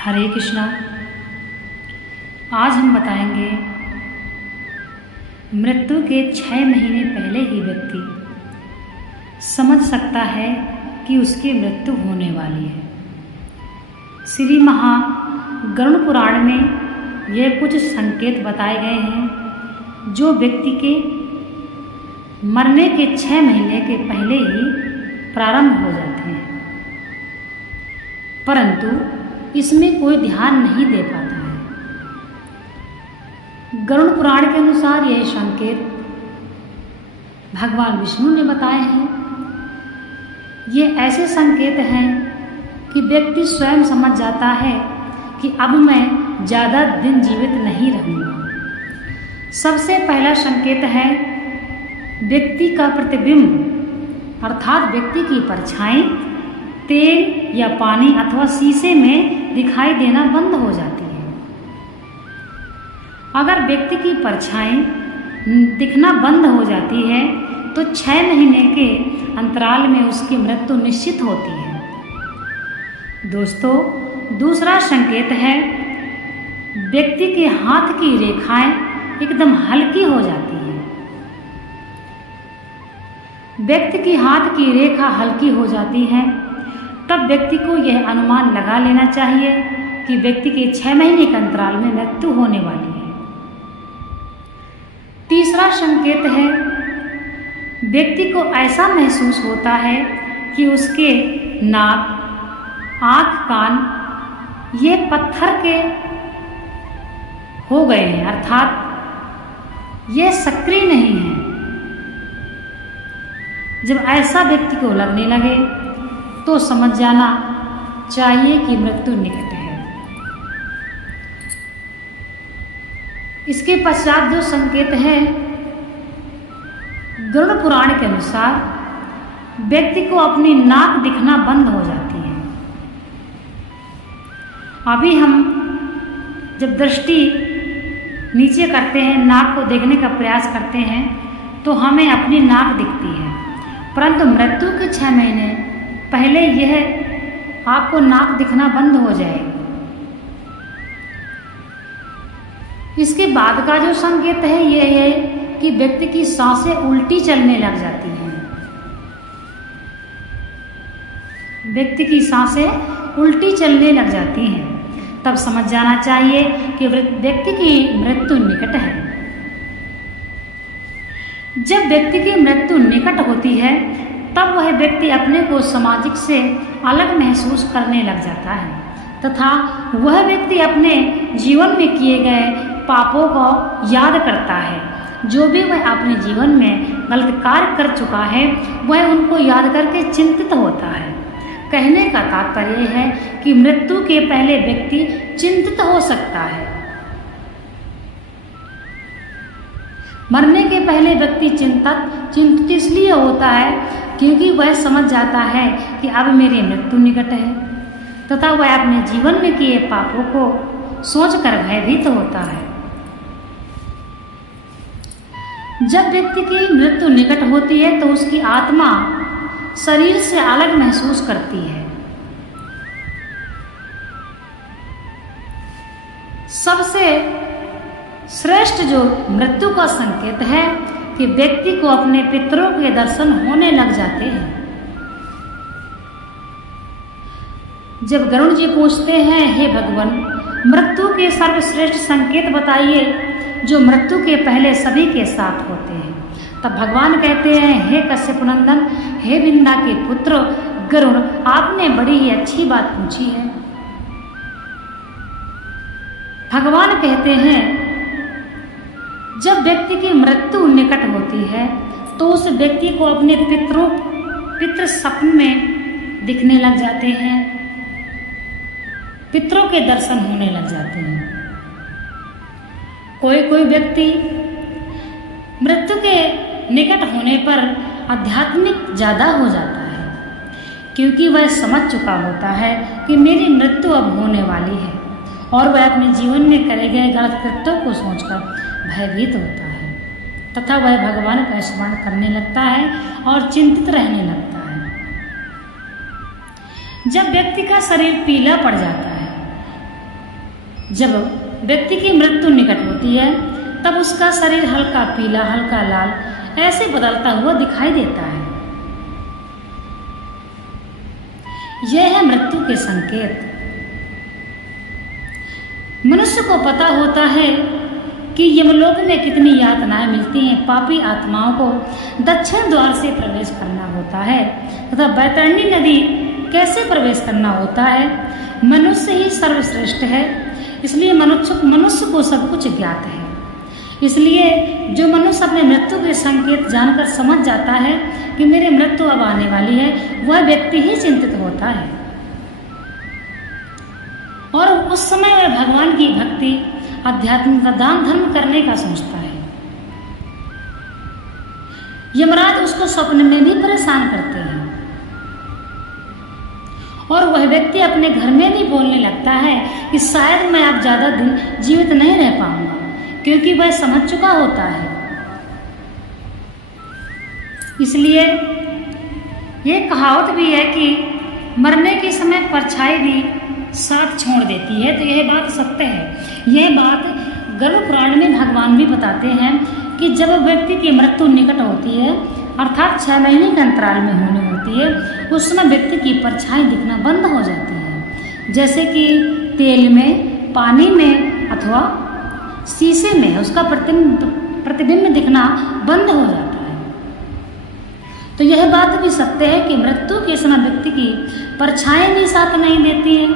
हरे कृष्णा। आज हम बताएंगे मृत्यु के 6 महीने पहले ही व्यक्ति समझ सकता है कि उसकी मृत्यु होने वाली है। श्री गरुड़ पुराण में यह कुछ संकेत बताए गए हैं जो व्यक्ति के मरने के 6 महीने के पहले ही प्रारंभ हो जाते हैं, परंतु इसमें कोई ध्यान नहीं दे पाता है। गरुड़ पुराण के अनुसार यह संकेत भगवान विष्णु ने बताए हैं। ये ऐसे संकेत हैं कि व्यक्ति स्वयं समझ जाता है कि अब मैं ज़्यादा दिन जीवित नहीं रहूँगा। सबसे पहला संकेत है व्यक्ति का प्रतिबिंब अर्थात व्यक्ति की परछाई तेल या पानी अथवा शीशे में दिखाई देना बंद हो जाती है। अगर व्यक्ति की परछाई दिखना बंद हो जाती है तो 6 महीने के अंतराल में उसकी मृत्यु निश्चित होती है। दोस्तों, दूसरा संकेत है व्यक्ति के हाथ की रेखाएं एकदम हल्की हो जाती हैं। व्यक्ति की हाथ की रेखा हल्की हो जाती है तब व्यक्ति को यह अनुमान लगा लेना चाहिए कि व्यक्ति के 6 महीने के अंतराल में मृत्यु होने वाली है। तीसरा संकेत है व्यक्ति को ऐसा महसूस होता है कि उसके नाक, आँख, कान ये पत्थर के हो गए हैं अर्थात ये सक्रिय नहीं है। जब ऐसा व्यक्ति को लगने लगे तो समझ जाना चाहिए कि मृत्यु निकट है। इसके पश्चात जो संकेत है गरुड़ पुराण के अनुसार व्यक्ति को अपनी नाक दिखना बंद हो जाती है। अभी हम जब दृष्टि नीचे करते हैं, नाक को देखने का प्रयास करते हैं तो हमें अपनी नाक दिखती है, परंतु मृत्यु के 6 महीने पहले यह आपको नाक दिखना बंद हो जाएगी। इसके बाद का जो संकेत है यह है कि व्यक्ति की सांसें उल्टी चलने लग जाती हैं। व्यक्ति की सांसें उल्टी चलने लग जाती हैं तब समझ जाना चाहिए कि व्यक्ति की मृत्यु निकट है। जब व्यक्ति की मृत्यु निकट होती है तब वह व्यक्ति अपने को सामाजिक से अलग महसूस करने लग जाता है तथा वह व्यक्ति अपने जीवन में किए गए पापों को याद करता है। जो भी वह अपने जीवन में गलत कार्य कर चुका है वह उनको याद करके चिंतित होता है। कहने का तात्पर्य है कि मृत्यु के पहले व्यक्ति चिंतित हो सकता है। मरने के पहले व्यक्ति चिंतित इसलिए होता है क्योंकि वह समझ जाता है कि अब मेरी मृत्यु निकट है तथा वह अपने जीवन में किए पापों को सोचकर भयभीत होता है। जब व्यक्ति की मृत्यु निकट होती है तो उसकी आत्मा शरीर से अलग महसूस करती है। सबसे श्रेष्ठ जो मृत्यु का संकेत है कि व्यक्ति को अपने पितरों के दर्शन होने लग जाते हैं। जब गरुड़ जी पूछते हैं, हे भगवान, मृत्यु के सर्वश्रेष्ठ संकेत बताइए जो मृत्यु के पहले सभी के साथ होते हैं, तब भगवान कहते हैं, हे कश्यप नंदन, हे विंदा के पुत्र गरुड़, आपने बड़ी ही अच्छी बात पूछी है। भगवान कहते हैं जब व्यक्ति की मृत्यु निकट होती है तो उस व्यक्ति को अपने पितृ सपन में दिखने लग जाते हैं, पितरों के दर्शन होने लग जाते हैं। कोई व्यक्ति मृत्यु के निकट होने पर आध्यात्मिक ज़्यादा हो जाता है क्योंकि वह समझ चुका होता है कि मेरी मृत्यु अब होने वाली है और वह अपने जीवन में करे गए गलत कृत्यों को सोचकर भयभीत होता है तथा वह भगवान का स्मरण करने लगता है और चिंतित रहने लगता है। जब व्यक्ति का शरीर पीला पड़ जाता है जब व्यक्ति की मृत्यु निकट होती है तब उसका शरीर हल्का पीला, हल्का लाल ऐसे बदलता हुआ दिखाई देता है। यह है मृत्यु के संकेत। मनुष्य को पता होता है कि यमलोक में कितनी यातनाएं मिलती हैं। पापी आत्माओं को दक्षिण द्वार से प्रवेश करना होता है तथा बैतरणी नदी कैसे प्रवेश करना होता है। मनुष्य ही सर्वश्रेष्ठ है, इसलिए मनुष्य को सब कुछ ज्ञात है। इसलिए जो मनुष्य अपने मृत्यु के संकेत जानकर समझ जाता है कि मेरी मृत्यु अब आने वाली है, वह व्यक्ति ही चिंतित होता है और उस समय वह भगवान की भक्ति, अध्यात्म का दान धर्म करने का सोचता है। यमराज उसको स्वप्न में भी परेशान करते हैं और वह व्यक्ति अपने घर में भी बोलने लगता है कि शायद मैं अब ज्यादा दिन जीवित नहीं रह पाऊंगा, क्योंकि वह समझ चुका होता है। इसलिए ये कहावत भी है कि मरने के समय परछाई भी साथ छोड़ देती है। तो यह बात सत्य है। यह बात गरुड़ पुराण में भगवान भी बताते हैं कि जब व्यक्ति की मृत्यु निकट होती है, अर्थात 6 महीने के अंतराल में होनी होती है, उस समय व्यक्ति की परछाई दिखना बंद हो जाती है। जैसे कि तेल में, पानी में अथवा शीशे में उसका प्रतिबिंब दिखना बंद हो जाता है। तो यह बात भी सत्य है कि मृत्यु के समय व्यक्ति की परछाई भी साथ नहीं देती है,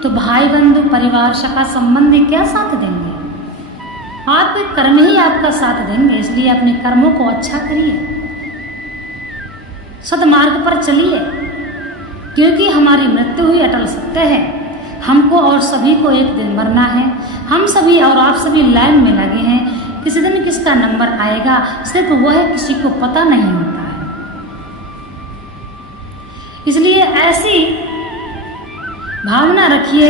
तो भाई बंधु परिवार सखा संबंधी क्या साथ देंगे। आपके कर्म ही आपका साथ देंगे। इसलिए अपने कर्मों को अच्छा करिए, सदमार्ग पर चलिए, क्योंकि हमारी मृत्यु ही अटल सत्य है। हमको और सभी को एक दिन मरना है। हम सभी और आप सभी लाइन में लगे हैं। किसी दिन किसका नंबर आएगा सिर्फ वह किसी को पता नहीं होता है। इसलिए ऐसी भावना रखिए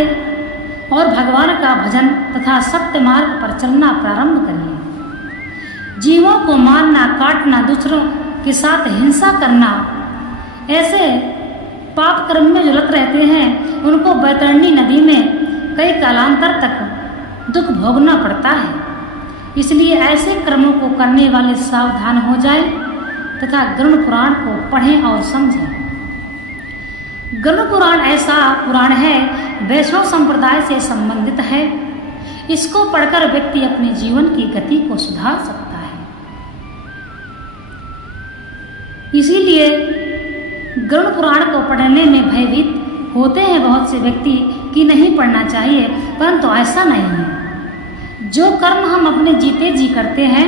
और भगवान का भजन तथा सत्य मार्ग पर चलना प्रारंभ करिए। जीवों को मारना, काटना, दूसरों के साथ हिंसा करना, ऐसे पाप कर्म में जुलत रहते हैं, उनको बैतरणी नदी में कई कालांतर तक दुख भोगना पड़ता है। इसलिए ऐसे कर्मों को करने वाले सावधान हो जाएं तथा गरुड़ पुराण को पढ़ें और समझें। गरुड़ पुराण ऐसा पुराण है, वैष्णव संप्रदाय से संबंधित है। इसको पढ़कर व्यक्ति अपने जीवन की गति को सुधार सकता है। इसीलिए गरुड़ पुराण को पढ़ने में भयभीत होते हैं बहुत से व्यक्ति कि नहीं पढ़ना चाहिए, परंतु ऐसा नहीं है। जो कर्म हम अपने जीते जी करते हैं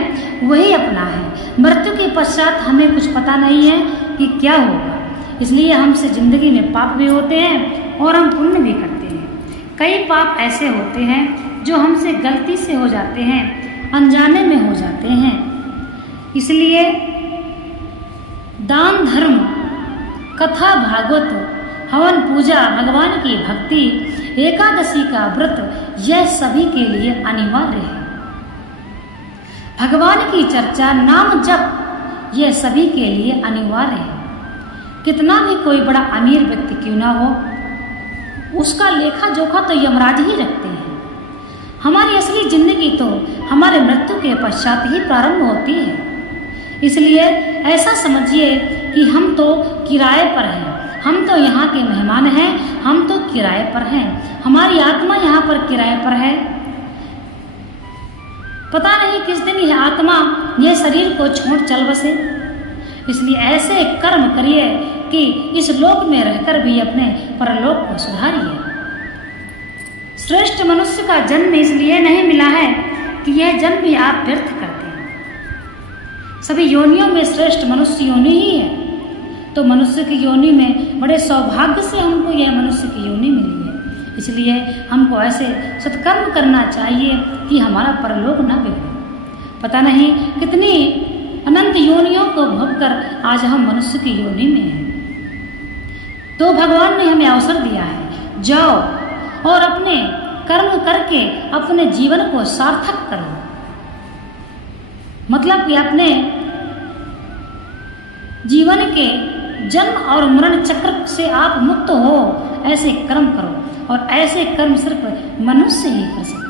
वही अपना है। मृत्यु के पश्चात हमें कुछ पता नहीं है कि क्या होगा। इसलिए हमसे जिंदगी में पाप भी होते हैं और हम पुण्य भी करते हैं। कई पाप ऐसे होते हैं जो हमसे गलती से हो जाते हैं, अनजाने में हो जाते हैं। इसलिए दान धर्म, कथा, भागवत, हवन, पूजा, भगवान की भक्ति, एकादशी का व्रत, यह सभी के लिए अनिवार्य है। भगवान की चर्चा, नाम जप, यह सभी के लिए अनिवार्य है। कितना भी कोई बड़ा अमीर व्यक्ति क्यों ना हो, उसका लेखा जोखा तो यमराज ही रखते हैं। हमारी असली जिंदगी तो हमारे मृत्यु के पश्चात ही प्रारंभ होती है। इसलिए ऐसा समझिए कि हम तो किराए पर हैं, हम तो यहाँ के मेहमान हैं, हम तो किराए पर हैं। हमारी आत्मा यहाँ पर किराए पर है। पता नहीं किस दिन यह आत्मा यह शरीर को छोड़ चल बसे। इसलिए ऐसे कर्म करिए कि इस लोक में रहकर भी अपने परलोक को सुधारिए। श्रेष्ठ मनुष्य का जन्म इसलिए नहीं मिला है कि यह जन्म भी आप व्यर्थ करते हैं। सभी योनियों में श्रेष्ठ मनुष्य योनि ही है। तो मनुष्य की योनि में बड़े सौभाग्य से हमको यह मनुष्य की योनि मिली है। इसलिए हमको ऐसे सत्कर्म करना चाहिए कि हमारा परलोक न बिगड़े। पता नहीं कितनी अनंत योनियों को भोगकर आज हम मनुष्य की योनि में हैं। तो भगवान ने हमें अवसर दिया है, जाओ और अपने कर्म करके अपने जीवन को सार्थक करो। मतलब कि अपने जीवन के जन्म और मरण चक्र से आप मुक्त हो, ऐसे कर्म करो और ऐसे कर्म सिर्फ मनुष्य ही कर सकता है।